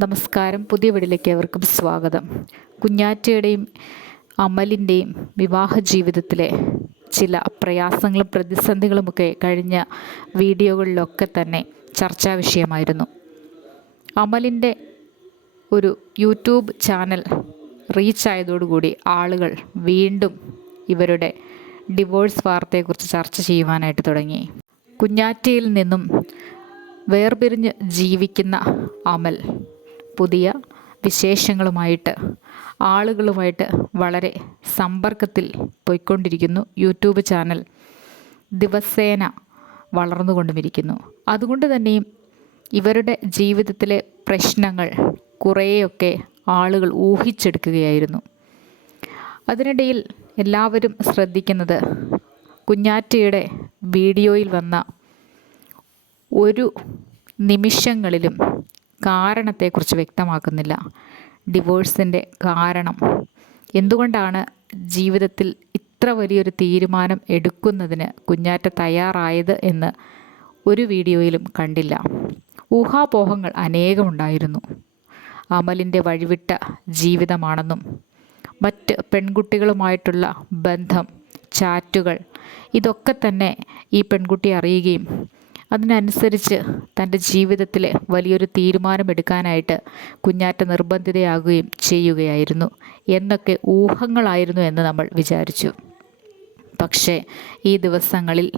നമസ്കാരം. പുതിയ വീടിലേക്ക് അവർക്കും സ്വാഗതം. കുഞ്ഞാറ്റയുടെയും അമലിന്റെയും വിവാഹ ജീവിതത്തിലെ ചില പ്രയാസങ്ങളും പ്രതിസന്ധികളുമൊക്കെ കഴിഞ്ഞ വീഡിയോകളിലൊക്കെ തന്നെ ചർച്ചാ വിഷയമായിരുന്നു. അമലിന്റെ ഒരു യൂട്യൂബ് ചാനൽ റീച്ച് ആയതോടുകൂടി ആളുകൾ വീണ്ടും ഇവരുടെ ഡിവോഴ്സ് വാർത്തയെക്കുറിച്ച് ചർച്ച ചെയ്യുവാനായിട്ട് തുടങ്ങി. കുഞ്ഞാറ്റയിൽ നിന്നും വേർപിരിഞ്ഞ് ജീവിക്കുന്ന അമൽ പുതിയ വിശേഷങ്ങളുമായിട്ട് ആളുകളുമായിട്ട് വളരെ സമ്പർക്കത്തിൽ പോയിക്കൊണ്ടിരിക്കുന്നു യൂട്യൂബ് ചാനൽ ദിവസേന വളർന്നുകൊണ്ടുമിരിക്കുന്നു. അതുകൊണ്ട് തന്നെയും ഇവരുടെ ജീവിതത്തിലെ പ്രശ്നങ്ങൾ കുറേയൊക്കെ ആളുകൾ ഊഹിച്ചെടുക്കുകയായിരുന്നു. അതിനിടയിൽ എല്ലാവരും ശ്രദ്ധിക്കുന്നത് കുഞ്ഞാറ്റയുടെ വീഡിയോയിൽ വന്ന ഒരു നിമിഷങ്ങളിലും കാരണത്തെക്കുറിച്ച് വ്യക്തമാക്കുന്നില്ല. ഡിവോഴ്സിന്റെ കാരണം. എന്തുകൊണ്ടാണ് ജീവിതത്തിൽ ഇത്ര വലിയൊരു തീരുമാനം എടുക്കുന്നതിന് കുഞ്ഞാറ്റ തയ്യാറായത് എന്ന് ഒരു വീഡിയോയിലും കണ്ടില്ല. ഊഹാപോഹങ്ങൾ അനേകമുണ്ടായിരുന്നു അമലിന്റെ വഴിവിട്ട ജീവിതമാണെന്നും മറ്റ് പെൺകുട്ടികളുമായിട്ടുള്ള ബന്ധം ചാറ്റുകൾ ഇതൊക്കെ തന്നെ ഈ പെൺകുട്ടി അറിയുകയും അതിനനുസരിച്ച് തന്റെ ജീവിതത്തിൽ വലിയൊരു തീരുമാനമെടുക്കാനായിട്ട് കുഞ്ഞാറ്റ നിർബന്ധിതയാകുകയും ചെയ്യുകയായിരുന്നു. എന്നൊക്കെ ഊഹങ്ങളായിരുന്നു എന്ന് നമ്മൾ വിചാരിച്ചു. പക്ഷേ ഈ ദിവസങ്ങളിൽ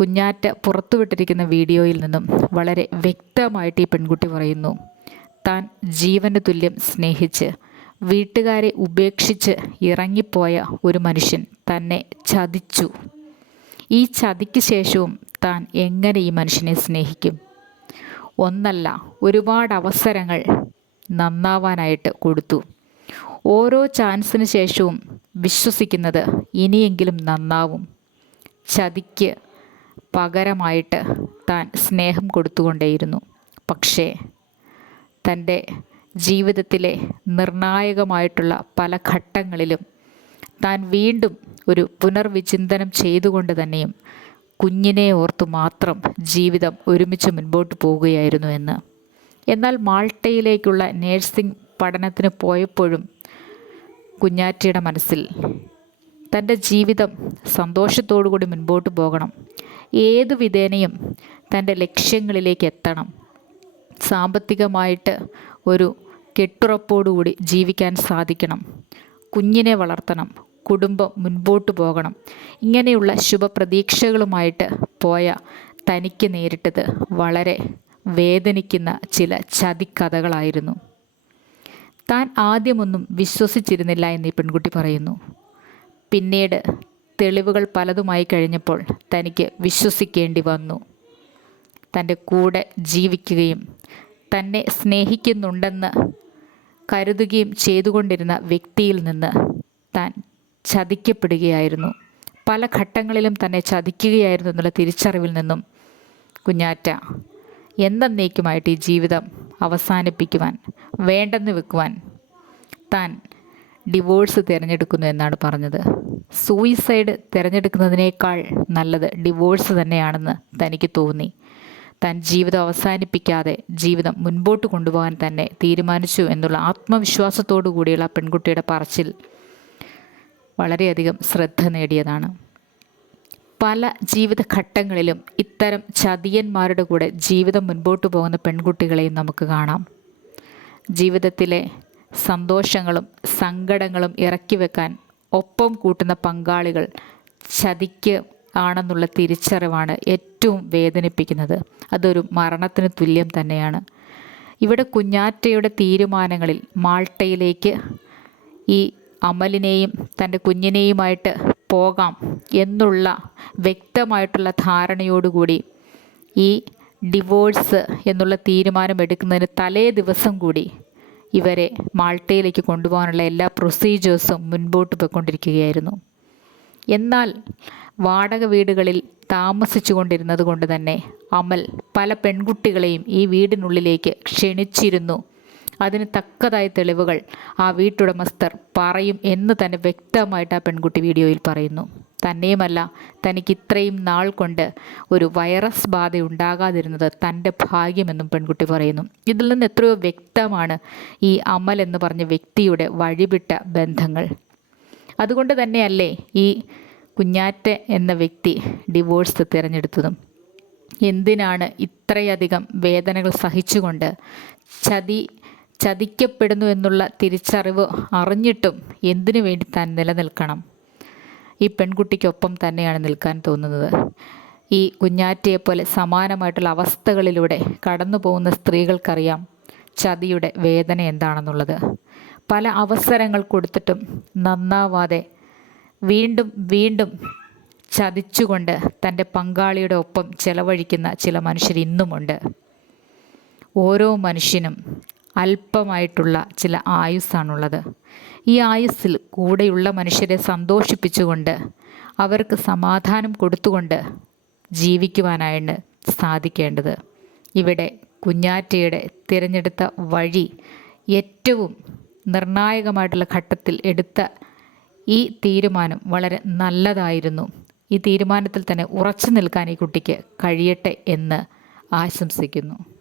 കുഞ്ഞാറ്റ പുറത്തുവിട്ടിരിക്കുന്ന വീഡിയോയിൽ നിന്നും വളരെ വ്യക്തമായിട്ട് ഈ പെൺകുട്ടി പറയുന്നു താൻ ജീവന് തുല്യം സ്നേഹിച്ച് വീട്ടുകാരെ ഉപേക്ഷിച്ച് ഇറങ്ങിപ്പോയ ഒരു മനുഷ്യൻ തന്നെ ചതിച്ചു. ഈ ചതിക്ക് ശേഷവും താൻ എങ്ങനെ ഈ മനുഷ്യനെ സ്നേഹിക്കും? ഒന്നല്ല ഒരുപാട് അവസരങ്ങൾ നന്നാവാനായിട്ട് കൊടുത്തു. ഓരോ ചാൻസിന് ശേഷവും വിശ്വസിക്കുന്നത് ഇനിയെങ്കിലും നന്നാവും. ചതിക്ക് പകരമായിട്ട് താൻ സ്നേഹം കൊടുത്തുകൊണ്ടേയിരുന്നു. പക്ഷേ തന്റെ ജീവിതത്തിലെ നിർണായകമായിട്ടുള്ള പല ഘട്ടങ്ങളിലും താൻ വീണ്ടും ഒരു പുനർവിചിന്തനം ചെയ്തുകൊണ്ട് തന്നെയും കുഞ്ഞിനെ ഓർത്തു മാത്രം ജീവിതം ഒരുമിച്ച് മുൻപോട്ട് പോവുകയായിരുന്നു എന്ന്. എന്നാൽ മാൾട്ടയിലേക്കുള്ള നേഴ്സിംഗ് പഠനത്തിന് പോയപ്പോഴും കുഞ്ഞാറ്റിയുടെ മനസ്സിൽ തന്റെ ജീവിതം സന്തോഷത്തോടു കൂടി മുൻപോട്ട് പോകണം. ഏതു വിധേനയും തന്റെ ലക്ഷ്യങ്ങളിലേക്ക് എത്തണം. സാമ്പത്തികമായിട്ട് ഒരു കെട്ടുറപ്പോടുകൂടി ജീവിക്കാൻ സാധിക്കണം. കുഞ്ഞിനെ വളർത്തണം. കുടുംബം മുൻപോട്ട് പോകണം. ഇങ്ങനെയുള്ള ശുഭപ്രതീക്ഷകളുമായിട്ട് പോയ തനിക്ക് നേരിട്ടത് വളരെ വേദനിക്കുന്ന ചില ചതിക്കഥകളായിരുന്നു. താൻ ആദ്യമൊന്നും വിശ്വസിച്ചിരുന്നില്ല എന്ന് ഈ പെൺകുട്ടി പറയുന്നു. പിന്നീട് തെളിവുകൾ പലതുമായി കഴിഞ്ഞപ്പോൾ തനിക്ക് വിശ്വസിക്കേണ്ടി വന്നു. തന്റെ കൂടെ ജീവിക്കുകയും തന്നെ സ്നേഹിക്കുന്നുണ്ടെന്ന് കരുതുകയും ചെയ്തുകൊണ്ടിരുന്ന വ്യക്തിയിൽ നിന്ന് താൻ ചതിക്കപ്പെടുകയായിരുന്നു. പല ഘട്ടങ്ങളിലും തന്നെ ചതിക്കുകയായിരുന്നു എന്നുള്ള തിരിച്ചറിവിൽ നിന്നും. കുഞ്ഞാറ്റ എന്നേക്കുമായിട്ട് ഈ ജീവിതം അവസാനിപ്പിക്കുവാൻ വേണ്ടെന്ന് വെക്കുവാൻ താൻ ഡിവോഴ്സ് തിരഞ്ഞെടുക്കുന്നു എന്നാണ് പറഞ്ഞത്. സൂയിസൈഡ് തിരഞ്ഞെടുക്കുന്നതിനേക്കാൾ നല്ലത് ഡിവോഴ്സ് തന്നെയാണെന്ന് തനിക്ക് തോന്നി. താൻ ജീവിതം അവസാനിപ്പിക്കാതെ ജീവിതം മുൻപോട്ട് കൊണ്ടുപോകാൻ തന്നെ തീരുമാനിച്ചു എന്നുള്ള ആത്മവിശ്വാസത്തോടു കൂടിയുള്ള പെൺകുട്ടിയുടെ പറച്ചിൽ വളരെയധികം ശ്രദ്ധ നേടിയതാണ്. പല ജീവിതഘട്ടങ്ങളിലും ഇത്തരം ചതിയന്മാരുടെ കൂടെ ജീവിതം മുൻപോട്ട് പോകുന്ന പെൺകുട്ടികളെയും നമുക്ക് കാണാം. ജീവിതത്തിലെ സന്തോഷങ്ങളും സങ്കടങ്ങളും ഇറക്കി വെക്കാൻ ഒപ്പം കൂട്ടുന്ന പങ്കാളികൾ ചതിക്ക് ആണെന്നുള്ള തിരിച്ചറിവാണ് ഏറ്റവും വേദനിപ്പിക്കുന്നത്. അതൊരു മരണത്തിന് തുല്യം തന്നെയാണ്. ഇവിടെ കുഞ്ഞാറ്റയുടെ തീരുമാനങ്ങളിൽ മാൾട്ടയിലേക്ക് ഈ അമലിനെയും തന്റെ കുഞ്ഞിനെയുമായിട്ട് പോകാം എന്നുള്ള വ്യക്തമായിട്ടുള്ള ധാരണയോടുകൂടി ഈ ഡിവോഴ്സ് എന്നുള്ള തീരുമാനം എടുക്കുന്നതിന് തലേ ദിവസം കൂടി ഇവരെ മാൾട്ടയിലേക്ക് കൊണ്ടുപോകാനുള്ള എല്ലാ പ്രൊസീജിയേഴ്സും മുൻപോട്ട് പോയിക്കൊണ്ടിരിക്കുകയായിരുന്നു. എന്നാൽ വാടക വീടുകളിൽ താമസിച്ചു കൊണ്ടിരുന്നത് കൊണ്ട് തന്നെ അമൽ പല പെൺകുട്ടികളെയും ഈ വീടിനുള്ളിലേക്ക് ക്ഷണിച്ചിരുന്നു. അതിന് തക്കതായ തെളിവുകൾ ആ വീട്ടുടമസ്ഥർ പറയും എന്ന് തന്നെ വ്യക്തമായിട്ട് ആ പെൺകുട്ടി വീഡിയോയിൽ പറയുന്നു. തന്നെയുമല്ല തനിക്ക് ഇത്രയും നാൾ കൊണ്ട് ഒരു വൈറസ് ബാധ ഉണ്ടാകാതിരുന്നത് തന്റെ ഭാഗ്യമെന്നും പെൺകുട്ടി പറയുന്നു. ഇതിൽ നിന്ന് എത്രയോ വ്യക്തമാണ് ഈ അമൽ എന്ന് പറഞ്ഞ വ്യക്തിയുടെ വഴിവിട്ട ബന്ധങ്ങൾ. അതുകൊണ്ട് തന്നെയല്ലേ ഈ കുഞ്ഞാറ്റ എന്ന വ്യക്തി ഡിവോഴ്സ് തിരഞ്ഞെടുത്തതും? എന്തിനാണ് ഇത്രയധികം വേദനകൾ സഹിച്ചുകൊണ്ട് ചതി ചതിക്കപ്പെടുന്നു എന്നുള്ള തിരിച്ചറിവ് അറിഞ്ഞിട്ടും എന്തിനു വേണ്ടി താൻ നിലനിൽക്കണം? ഈ പെൺകുട്ടിക്കൊപ്പം തന്നെയാണ് നിൽക്കാൻ തോന്നുന്നത്. ഈ കുഞ്ഞാറ്റയെപ്പോലെ സമാനമായിട്ടുള്ള അവസ്ഥകളിലൂടെ കടന്നു പോകുന്ന സ്ത്രീകൾക്കറിയാം ചതിയുടെ വേദന എന്താണെന്നുള്ളത്. പല അവസരങ്ങൾ കൊടുത്തിട്ടും നന്നാവാതെ വീണ്ടും വീണ്ടും ചതിച്ചുകൊണ്ട് തന്റെ പങ്കാളിയുടെ ഒപ്പം ചെലവഴിക്കുന്ന ചില മനുഷ്യർ ഇന്നുമുണ്ട്. ഓരോ മനുഷ്യനും അല്പമായിട്ടുള്ള ചില ആയുസ്സാണുള്ളത്. ഈ ആയുസ്സിൽ കൂടെയുള്ള മനുഷ്യരെ സന്തോഷിപ്പിച്ചുകൊണ്ട് അവർക്ക് സമാധാനം കൊടുത്തുകൊണ്ട് ജീവിക്കുവാനാണ് സാധിക്കേണ്ടത്. ഇവിടെ കുഞ്ഞാറ്റയുടെ തിരഞ്ഞെടുത്ത വഴി ഏറ്റവും നിർണായകമായിട്ടുള്ള ഘട്ടത്തിൽ എടുത്ത ഈ തീരുമാനം വളരെ നല്ലതായിരുന്നു. ഈ തീരുമാനത്തിൽ തന്നെ ഉറച്ചു നിൽക്കാൻ ഈ കുട്ടിക്ക് കഴിയട്ടെ എന്ന് ആശംസിക്കുന്നു.